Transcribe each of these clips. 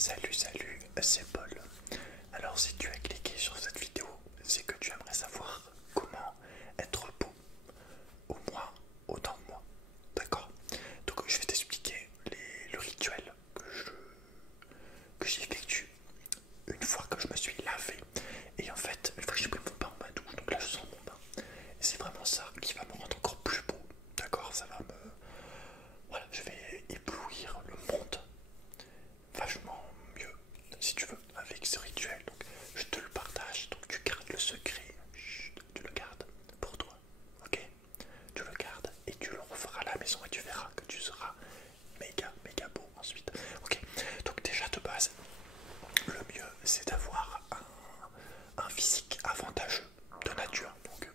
Salut, c'est Paul. Alors si tu as cliqué sur cette vidéo, c'est que tu aimerais savoir comment être beau, au moins autant que moi. D'accord? Donc je vais t'expliquer le rituel que j'effectue une fois que je me suis lavé. Et en fait, une fois que j'ai pris mon bain en ma douche, donc là je sens mon bain. Et c'est vraiment ça qui va me rendre encore plus beau. D'accord? Ça va me... Voilà, je vais éblouir le monde vachement mieux, si tu veux, avec ce rituel. Donc je te le partage, donc tu gardes le secret. Chut, tu le gardes pour toi, ok? Tu le gardes et tu le referas à la maison et tu verras que tu seras méga beau ensuite. Ok, donc déjà de base, le mieux c'est d'avoir un physique avantageux de nature. Donc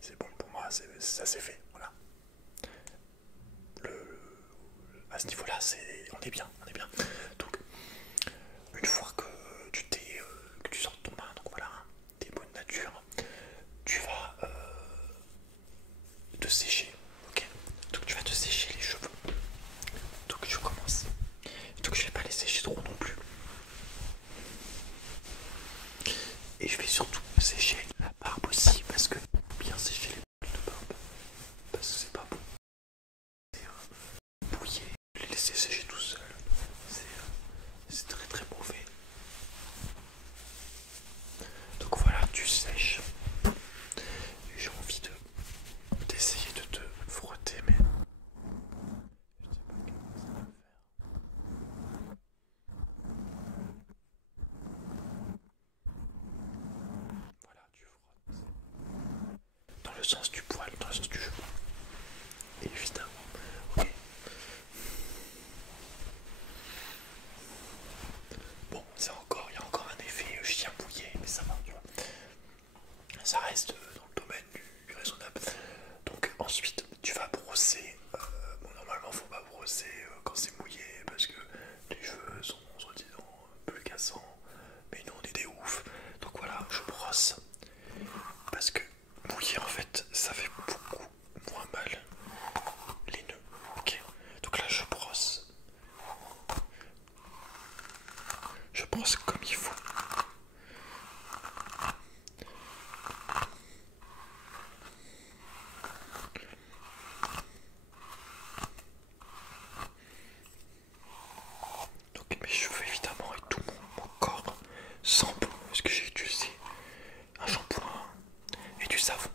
c'est bon pour moi, ça c'est fait, voilà. À ce niveau là, on est bien, on est bien. Donc une fois que que tu sors de ton bain, donc voilà, t'es bonne nature, tu vas te sécher, ok? Donc tu vas te sécher les cheveux. Donc je commence. Donc je vais pas les sécher trop non plus. Et je vais surtout sécher la barbe aussi parce que bien sécher les boucles de barbe parce que c'est pas bon. C'est bouillé, les laisser sécher tout seul. C'est très mauvais. Donc voilà, tu sèches. J'ai envie d'essayer de te frotter, mais je sais pas comment ça va faire. Voilà, tu frottes. Dans le sens du poil, dans le sens du cheveu. Évidemment. Ok. Bon, il y a encore un effet chien mouillé, mais ça va, tu vois. Ça reste dans le domaine du raisonnable. Donc ensuite, tu vas brosser. Bon, normalement, faut pas brosser quand c'est mouillé parce que les cheveux sont, soi-disant, plus cassants. Mais nous, on est des oufs. Donc voilà, je brosse parce que mouillé, en fait, ça fait beaucoup moins mal les nœuds. Ok. Donc là, je brosse comme il faut. Donc mes cheveux évidemment et tout mon corps sans peau parce que j'ai utilisé un shampoing et du savon.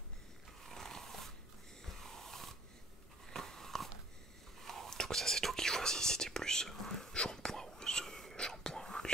Donc ça c'est toi qui choisis si t'es plus shampoing ou ce shampoing ou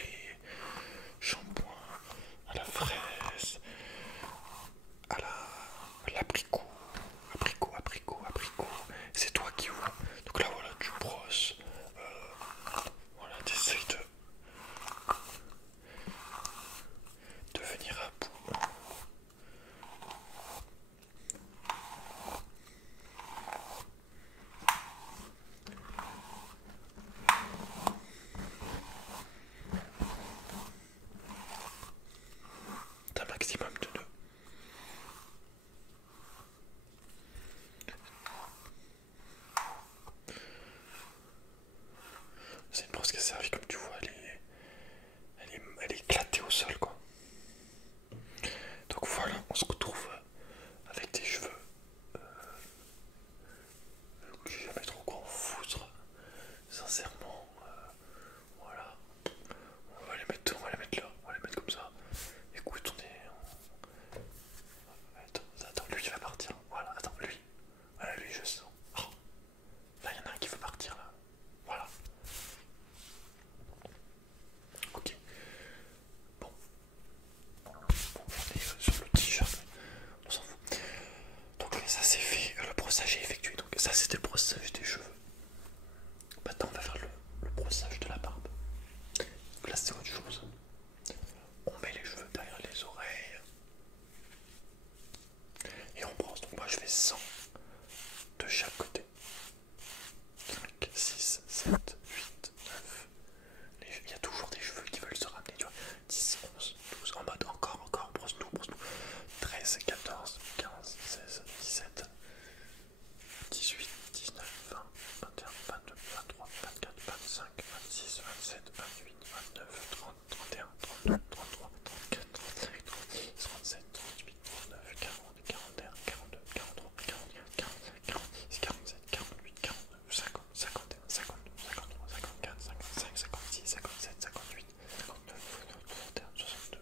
29, 30, 31, 32, 33, 34, 35, 36, 37, 38, 39, 40, 41, 42, 43, 44, 45, 46, 47, 48, 49, 50, 51, 52, 53, 54, 55, 56, 57, 58, 59, 61, 62,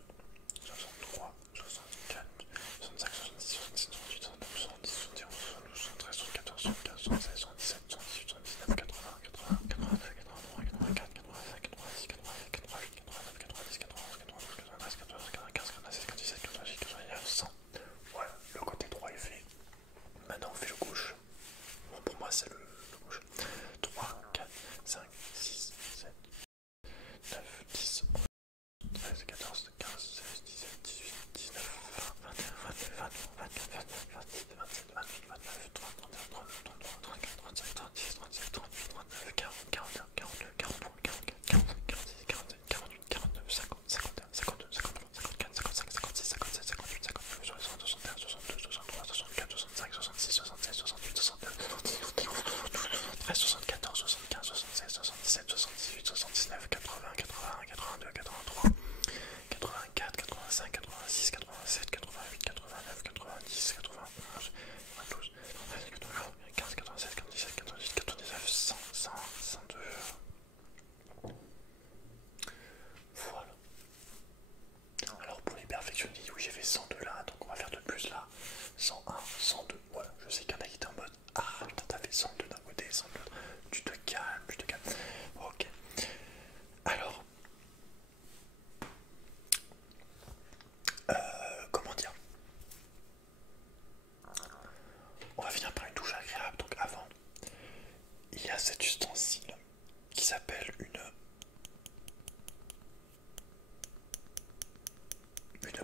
63, 64, 65, 66, 67, 68, 69, 70, 71, 72, 73, 74, 75, 76, 77, 78, 79, 80, 80, 82, 83, 84, 85, 86, 87, 88, 89, 90, 91, 92, 93, 14, 95, 96, 97, 98, 99, 100. Voilà, le côté droit est fait. Maintenant on fait le gauche. Bon, pour moi c'est le gauche. 3, 4, 5, 6, 7, 9, 10, 13, 14, 15, 16, 17, 18, 19, 20, 21, 22, 23, 24, 25, 26, 27, 28, 29, 30, 31, 32, 33, 34, 35, 36, 37, 38, 39, 40, 41, 42, 43, 44, 45, 46, 47, 48, 49, 50, 51, 52, 53, 54, 55, 56, 57, 58, 59, 60, 61, 62, 63, 64, 65, 66, 67, 68, 69, 13, 74, 75, 76, 77, 78, 79, 80, 81, 82, 83, 84, 85, 86, 87, 88, 89, 90, 91, 92, 93, 94, 15, 87, 97, 98, 99, 100, 101, 102. Voilà. Alors pour les perfectionnistes, oui j'ai fait 102 là, donc on va faire de plus là. 101, 102, voilà. Je sais qu'il y en a qui étaient en mode ah putain t'as fait 102 d'un côté, 102 de l'autre. Tu te calmes, tu te calmes. Ok. Alors, comment dire? On va finir par une touche agréable. Donc avant, il y a cet ustensile qui s'appelle une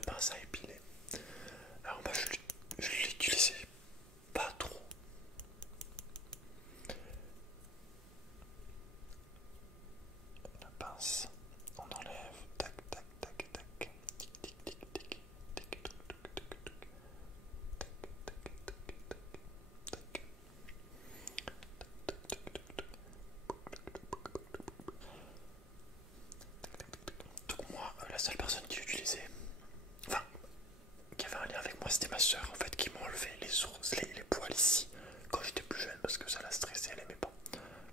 pince à épiler. Alors moi je l'utilisais pas trop. La pince, on enlève, tac tac tac tac, tic tic tic tic, tic tic tic tic tic, tac tac tac tac tac. Donc moi, la seule personne qui l'utilisait, enfin, qui avait un lien avec moi, c'était ma soeur en fait, qui m'a enlevé les ours, les poils ici, quand j'étais plus jeune, parce que ça la stressait, elle aimait pas.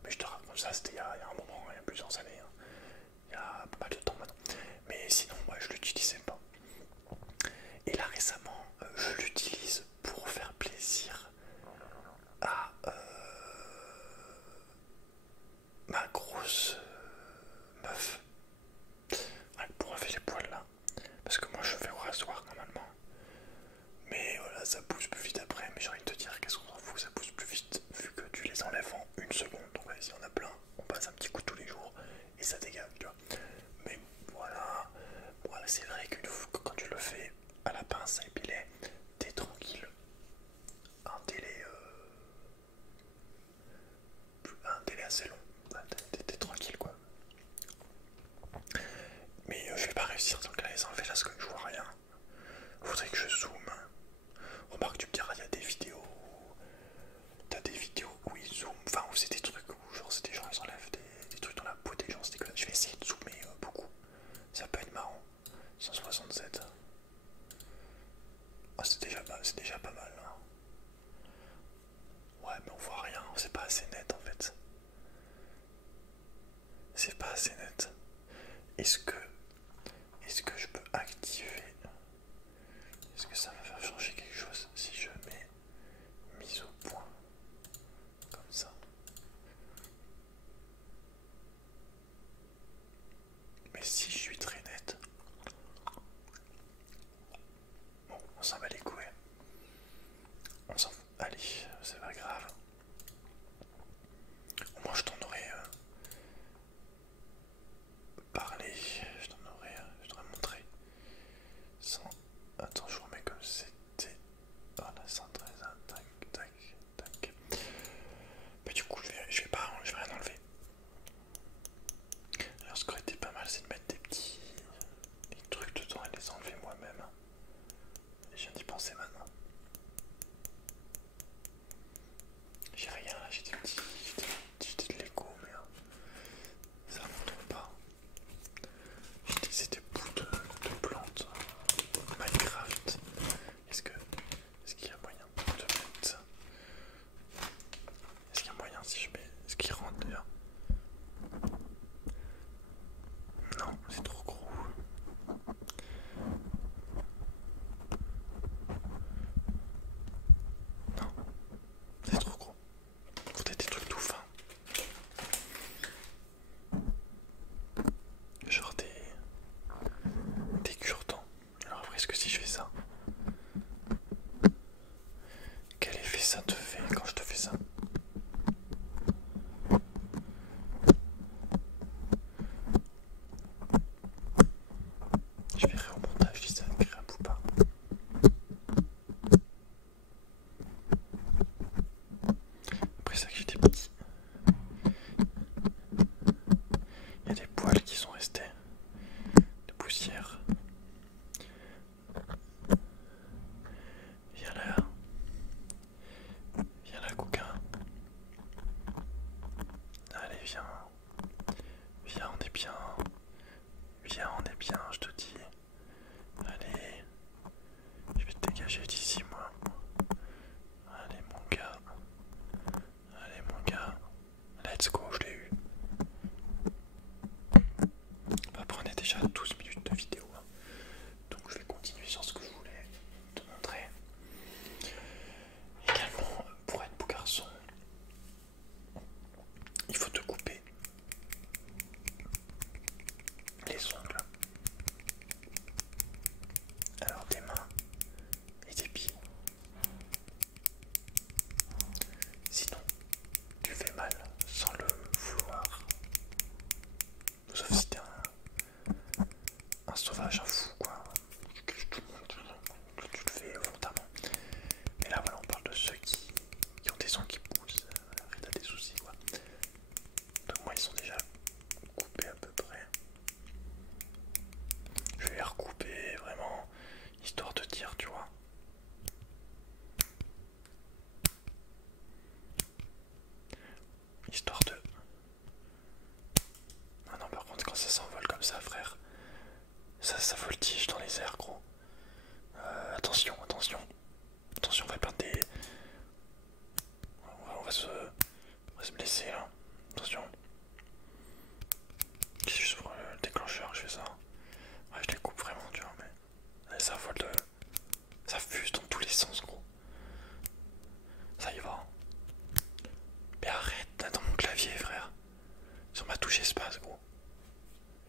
Mais je te raconte ça, c'était il y a un moment, il y a plusieurs années, hein. Il y a pas mal de temps maintenant. Mais sinon, moi je l'utilisais pas. Et là récemment, je l'utilise pour faire plaisir à ma grosse meuf. Ouais, pour enlever les poils là. Parce que moi je fais au rasoir normalement. Mais voilà, ça pousse plus vite après. Mais j'ai envie de te dire, qu'est-ce qu'on s'en fout, ça pousse plus vite vu que tu les enlèves en une seconde. Donc vas-y, on a plein. On passe un petit coup tous les jours et ça dégage, tu vois. Mais voilà, voilà, c'est vrai que quand tu le fais à la pince à épiler, t'es tranquille. Un délai assez long. T'es tranquille quoi. Mais je vais pas réussir donc à les enlever là parce que je vois rien. Faudrait que je zoome. Remarque, tu me diras, il y a des vidéos. T'as des vidéos où ils zooment. Enfin, où c'est des trucs où genre c'est des gens ils enlèvent des trucs dans la peau des gens. C'est dégueulasse. Je vais essayer de zoomer beaucoup. Ça peut être marrant. 167. Ah, c'est déjà pas mal. Hein. Ouais, mais on voit rien. C'est pas assez net en fait. C'est pas assez net. Est-ce que je peux activer? Est-ce que ça va faire changer quelque chose si je mets mise au point comme ça? Mais si je suis très net, bon, on s'en bat les couilles. On s'en fout. Allez, c'est pas grave. Au moins je t'en aurais parlé, je t'en aurais montré. Sans... Attends, je remets comme c'était. Voilà, 113, tac, tac, tac. Mais du coup, je vais rien enlever. Alors, ce qui aurait été pas mal, c'est de mettre des petits déjà 12 minutes de vidéo, hein. Donc je vais continuer sur ce que je voulais te montrer. Également, pour être beau garçon, il faut te couper les ongles. Alors des mains et des pieds. Sinon, tu fais mal sans le vouloir. Sauf si t'es un sauvage, un fou, quoi. Que tu le fais volontairement. Mais là, voilà, on parle de ceux qui ont des ongles qui poussent. T'as des soucis, quoi. Donc, moi, ils sont déjà coupés à peu près. Je vais les recouper vraiment, histoire de dire, tu vois. Histoire de... Ah non, par contre, quand ça s'envole comme ça, frère, ça voltige dans les airs, gros. Attention, attention. Attention, on va perdre des... On va se blesser, là. Attention. Si je ouvre le déclencheur, je fais ça. Ouais, je les coupe vraiment, tu vois, mais... ça vole de... Ça fuse dans tous les sens, gros. Ça y va. Mais arrête, dans mon clavier, frère. Sur ma touche espace, gros.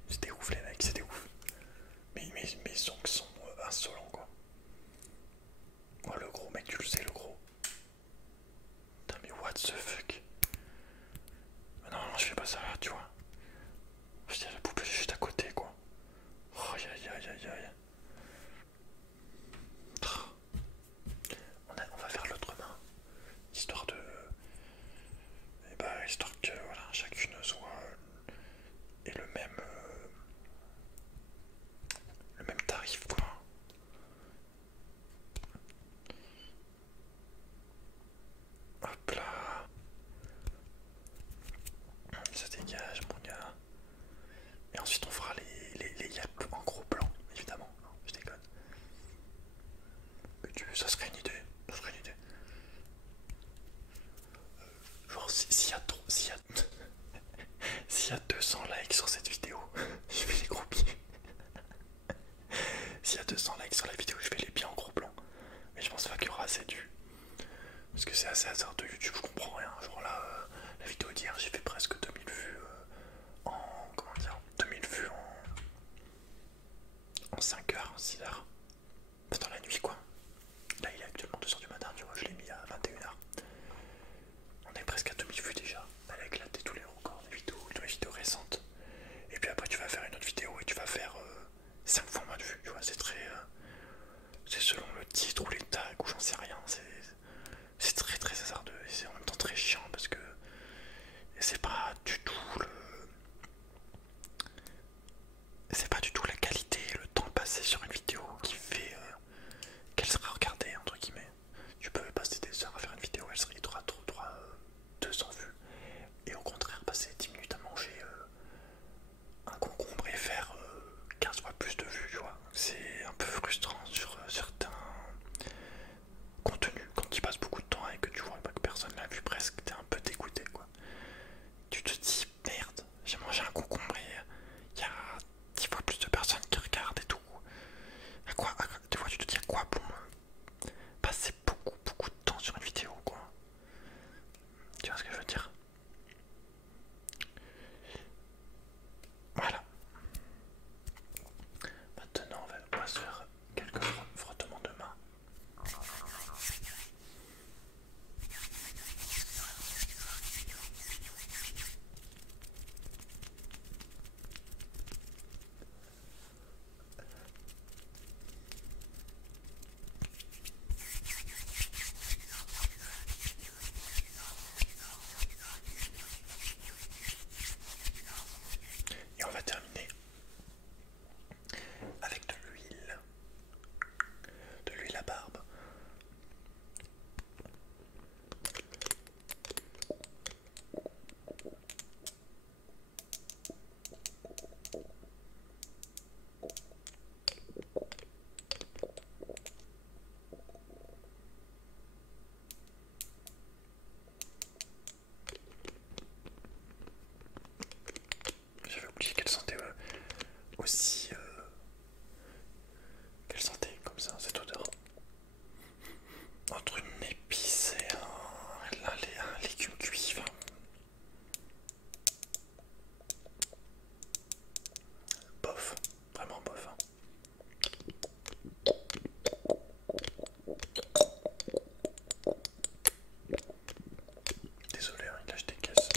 C'était ouf, les mecs, c'était ouf. Mais mes ongles sont insolents, quoi. Oh, le gros, mec, tu le sais, le gros. Putain, mais what the fuck. Non, non, je fais pas ça là, tu vois. Je dis, la poupée est juste à côté, quoi. Oh, aïe, aïe, aïe, aïe, aïe. On va faire l'autre main. Histoire de... Et bah, histoire que, voilà, chacune soit... ait le même tarif aussi quelle santé comme ça, cette odeur. Entre une épice et un légume cuit. Enfin, bof, vraiment bof. Hein. Désolé, hein, il lâche des caisses.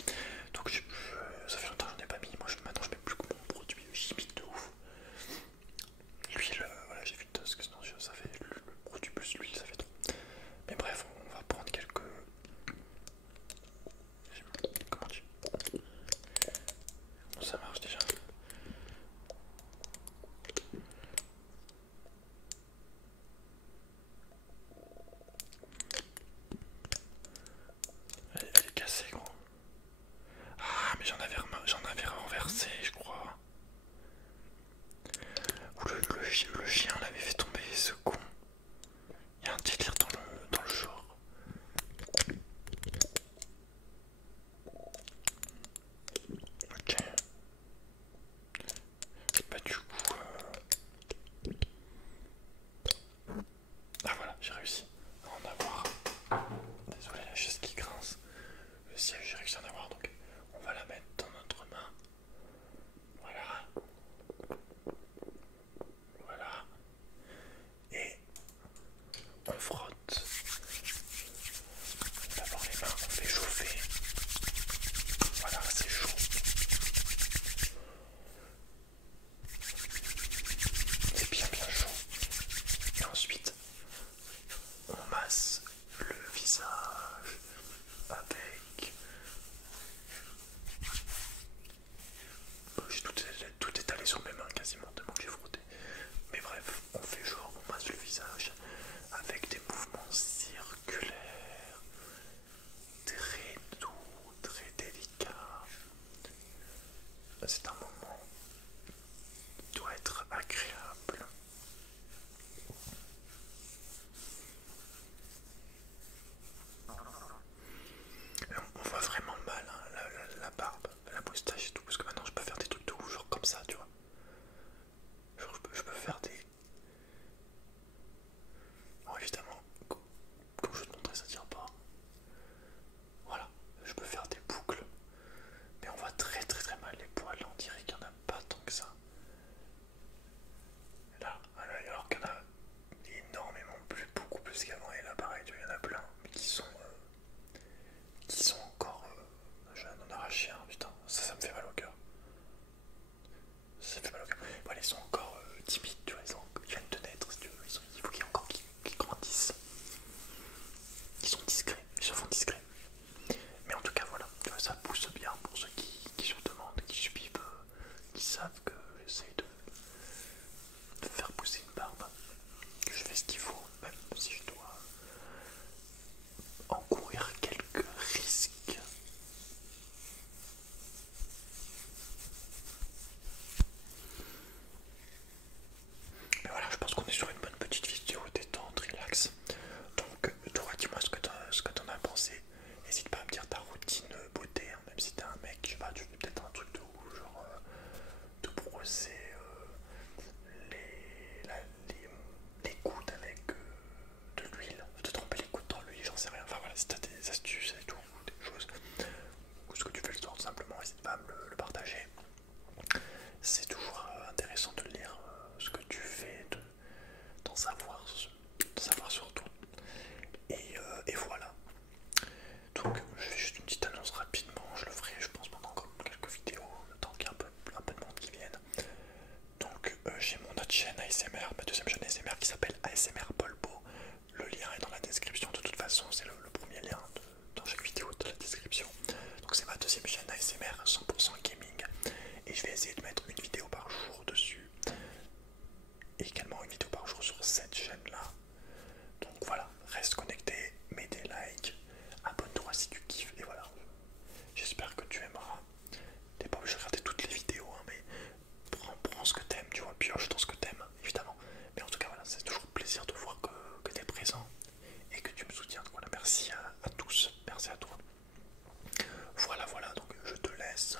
Donc ça fait longtemps que j'en ai pas mis. Moi maintenant je mets plus que mon produit chimique de ouf. L'huile, voilà, j'ai vu parce que sinon ça fait le produit plus l'huile, ça fait trop. Mais bref, on va prendre quelques. Comment dire? Bon, ça marche déjà. Elle est cassée, gros. Ah, mais j'en avais renversé, je crois. Ou le chien l'avait fait tomber, ce con. Il y a un délire dans le genre. Ok. Bah du coup... Ah voilà, j'ai réussi à en avoir. Désolé, la chaise qui grince. Le siège, j'ai réussi à en avoir, donc on va la mettre dans notre main. Voilà. Voilà. Et on frotte. D'abord les mains, on fait chauffer. Voilà, c'est chaud. C'est bien chaud. Et ensuite, on masse le visage avec... J'ai tout étalé sur mes mains quasiment, tellement que j'ai frotté. Mais bref, on fait genre, on masse le visage avec des mouvements circulaires, très doux, très délicats. C'est un moment qui doit être agréable. On voit vraiment mal hein, la barbe, la moustache et tout, parce que maintenant je peux faire des trucs de ouf, genre comme ça, tu vois. Genre je peux faire des... Bon évidemment, comme je te montrais, ça tient pas. Voilà, je peux faire des boucles, mais on voit très mal les poils, on dirait qu'il n'y en a pas tant que ça. Là, alors qu'il y en a énormément plus, beaucoup plus qu'avant, et là pareil, il y en a plein, mais qui sont encore... je viens d'en arracher un, putain, ça me fait mal au cœur. Ça fait mal au cœur. Bon, ils sont encore timides, tu vois, ils viennent de naître, si tu veux. Il faut qu'ils encore qu'ils grandissent. Ils sont discrets, ils se font discrets. Mais en tout cas, voilà, tu vois, ça pousse bien pour ceux qui se demandent, qui suivent, qui savent que j'essaye de faire pousser une barbe. Que je fais ce qu'il faut, même si je dois encourir quelques risques. Mais voilà, je pense qu'on est sur une bonne petite vidéo détente, relax. Donc, toi, dis-moi ce que t'en as pensé. N'hésite pas à me dire ta routine beauté, hein, même si t'es un mec, je sais pas, tu fais peut-être un truc de ouf, genre de brosser les coudes avec de l'huile, de tremper les coudes dans l'huile, j'en sais rien. Enfin voilà, si t'as des astuces et tout, des choses, ou ce que tu fais le soir, tout simplement, n'hésite pas à me le partager. C'est toujours intéressant de lire ce que tu fais, d'en savoir, sur toi. Et voilà. Donc je fais juste une petite annonce rapidement, je le ferai je pense pendant encore quelques vidéos, le temps qu'il y a un peu de monde qui vienne. Donc j'ai mon autre chaîne ASMR, ma deuxième chaîne ASMR qui s'appelle ASMR Polpo. Le lien est dans la description de toute façon, c'est le premier lien dans chaque vidéo de la description. Donc c'est ma deuxième chaîne ASMR 100% gaming. Et je vais essayer de mettre une vidéo par jour dessus. Et également une vidéo par jour sur cette chaîne là. Donc voilà, reste connecté, mets des likes, abonne-toi si tu kiffes et voilà. J'espère que tu aimeras. T'es pas obligé de regarder toutes les vidéos, hein, mais prends ce que t'aimes, tu vois, pioche dans ce que t'aimes, évidemment. Mais en tout cas voilà, c'est toujours un plaisir de voir que t'es présent et que tu me soutiens. Donc voilà, merci à tous, merci à toi. Voilà, donc je te laisse.